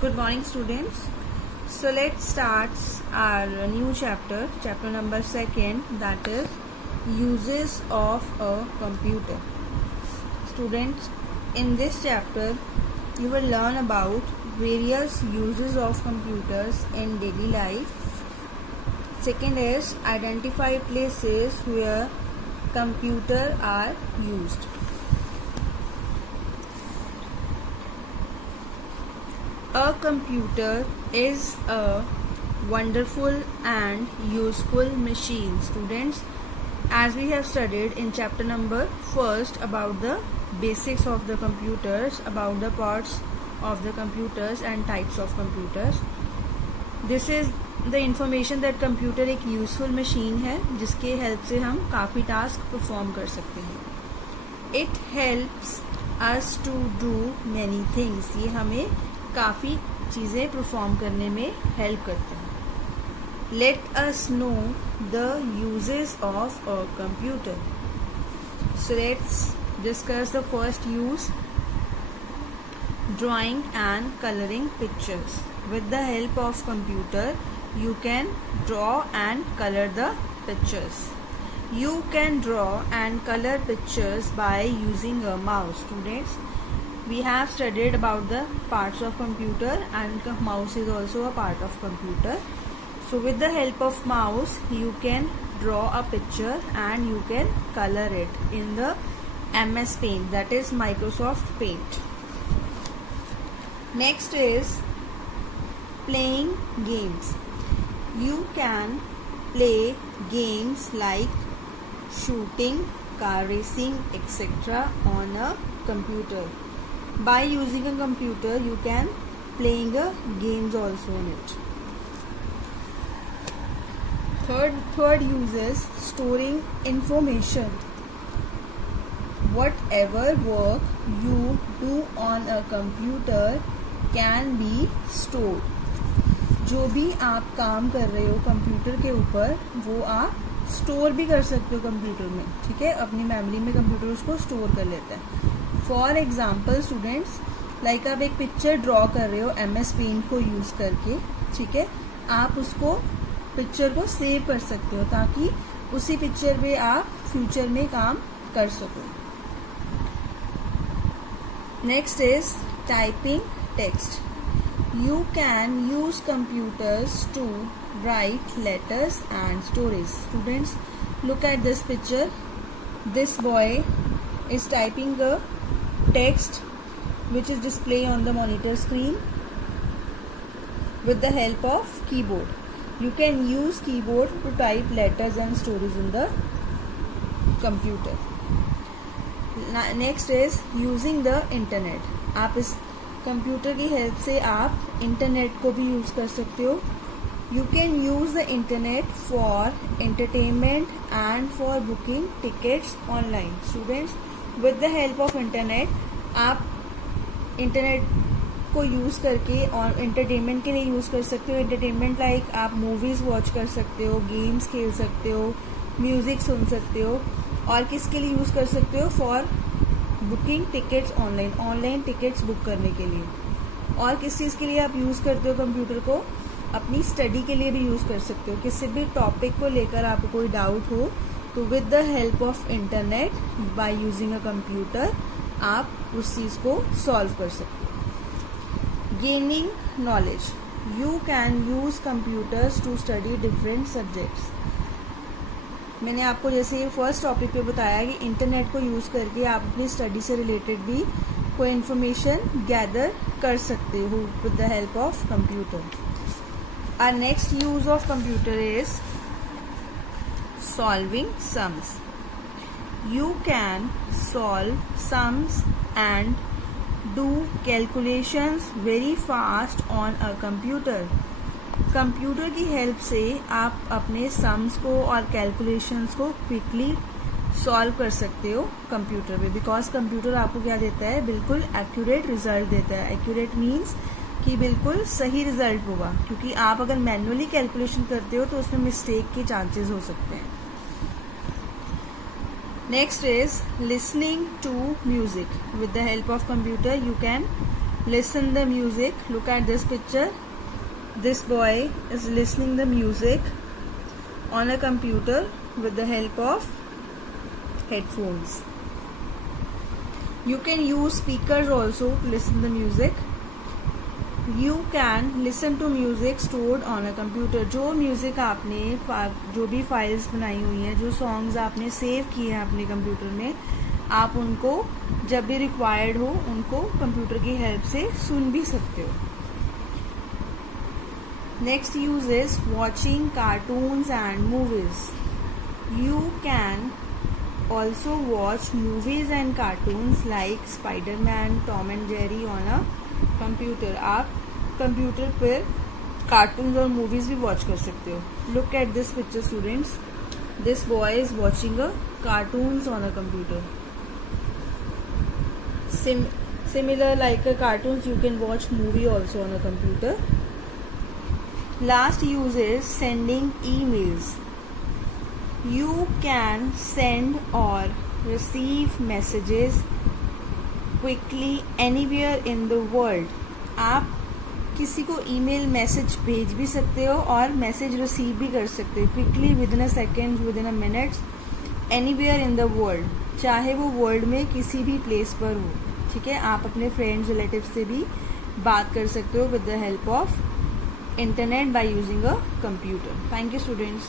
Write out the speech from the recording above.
Good morning, students. So let's start our new chapter number 2, that is uses of a computer. Students, in this chapter you will learn about various uses of computers in daily life. Second is identify places where computers are used. A computer is a wonderful and useful machine. Students, as we have studied in chapter number 1 about the basics of the computers, about the parts of the computers and types of computers. This is the information that computer एक useful machine है जिसके help से हम काफ़ी task perform कर सकते हैं. It helps us to do many things. ये हमें काफ़ी चीज़ें परफॉर्म करने में हेल्प करते हैं. Let us know the uses of a computer. So let's discuss the first use, drawing and colouring pictures. With the help of computer you can draw and color the pictures. You can draw and color pictures by using a mouse. Students, we have studied about the parts of computer and mouse is also a part of computer. So with the help of mouse you can draw a picture and you can color it in the MS Paint, that is Microsoft Paint. Next is playing games. You can play games like shooting, car racing, etc. on a computer. By using a computer you can playing games also on it. Third use is storing information. Whatever work you do on a computer can be stored. जो भी आप काम कर रहे हो कंप्यूटर के ऊपर वो आप स्टोर भी कर सकते हो कंप्यूटर में. ठीक है, अपनी मेमोरी में कंप्यूटर उसको स्टोर कर लेता है. फॉर एग्जाम्पल स्टूडेंट्स, लाइक आप एक पिक्चर ड्रॉ कर रहे हो MS पेंट को यूज करके. ठीक है, आप उसको पिक्चर को सेव कर सकते हो ताकि उसी पिक्चर पे आप फ्यूचर में काम कर सको. Next is typing text. You can use computers to write letters and stories. Students, look at this picture. This boy is typing a text which is displayed on the monitor screen with the help of keyboard. You can use keyboard to type letters and stories in the computer. Next is using the internet. आप इस कंप्यूटर की help से आप इंटरनेट को भी यूज कर सकते हो. You can use the internet for entertainment and for booking tickets online. Students, with the help of internet आप इंटरनेट को यूज करके और एंटरटेनमेंट के लिए यूज कर सकते हो. एंटरटेनमेंट लाइक आप मूवीज वॉच कर सकते हो, गेम्स खेल सकते हो, म्यूजिक सुन सकते हो. और किसके लिए यूज कर सकते हो? For booking tickets online tickets book करने के लिए. और किस चीज़ के लिए आप यूज़ करते हो कंप्यूटर को? अपनी स्टडी के लिए भी यूज़ कर सकते हो. किसी भी टॉपिक को लेकर आपको कोई डाउट हो तो with the help of internet by using a computer आप उस चीज़ को सॉल्व कर सकते हो. Gaining knowledge. You can use computers to study different subjects. मैंने आपको जैसे फर्स्ट टॉपिक पे बताया कि इंटरनेट को यूज़ करके आप अपनी स्टडी से रिलेटेड भी कोई इन्फॉर्मेशन गैदर कर सकते हो with the help of computer. Our next use of computer is solving sums. You can solve sums and do calculations very fast on a computer. Computer की हेल्प से आप अपने सम्स को और कैलकुलेशंस को क्विकली सॉल्व कर सकते हो कंप्यूटर पे. बिकॉज कंप्यूटर आपको क्या देता है? बिल्कुल एक्यूरेट रिजल्ट देता है. एक्यूरेट मीन्स कि बिल्कुल सही रिजल्ट होगा, क्योंकि आप अगर मैन्युअली कैलकुलेशन करते हो तो उसमें मिस्टेक के चांसेस हो सकते हैं. Next is listening to music. With the help of computer, you can listen the music. Look at this picture. This boy is listening the music on a computer with the help of headphones. You can use speakers also to listen the music. You can listen to music stored on a computer. जो म्यूज़िक आपने जो भी फाइल्स बनाई हुई हैं, जो सॉन्ग्स आपने सेव किए हैं अपने कंप्यूटर में, आप उनको जब भी रिक्वायर्ड हो उनको कंप्यूटर की हेल्प से सुन भी सकते हो. Next use is watching cartoons and movies. You can also watch movies and cartoons like Spiderman, Tom and Jerry on a computer. आप कंप्यूटर पर कार्टून्स और मूवीज भी वॉच कर सकते हो. Look at this picture students. This boy is watching a cartoons on a computer. Similar like a cartoons, you can watch movie also on a computer. Last use is sending emails. You can send or receive messages quickly anywhere in the world. आप किसी को email message भेज भी सकते हो और message receive भी कर सकते हो quickly, with in a second, with in a minutes, anywhere in the world. चाहे वो वर्ल्ड में किसी भी प्लेस पर हो. ठीक है, आप अपने फ्रेंड्स रिलेटिव से भी बात कर सकते हो with the help of internet by using a computer. Thank you students.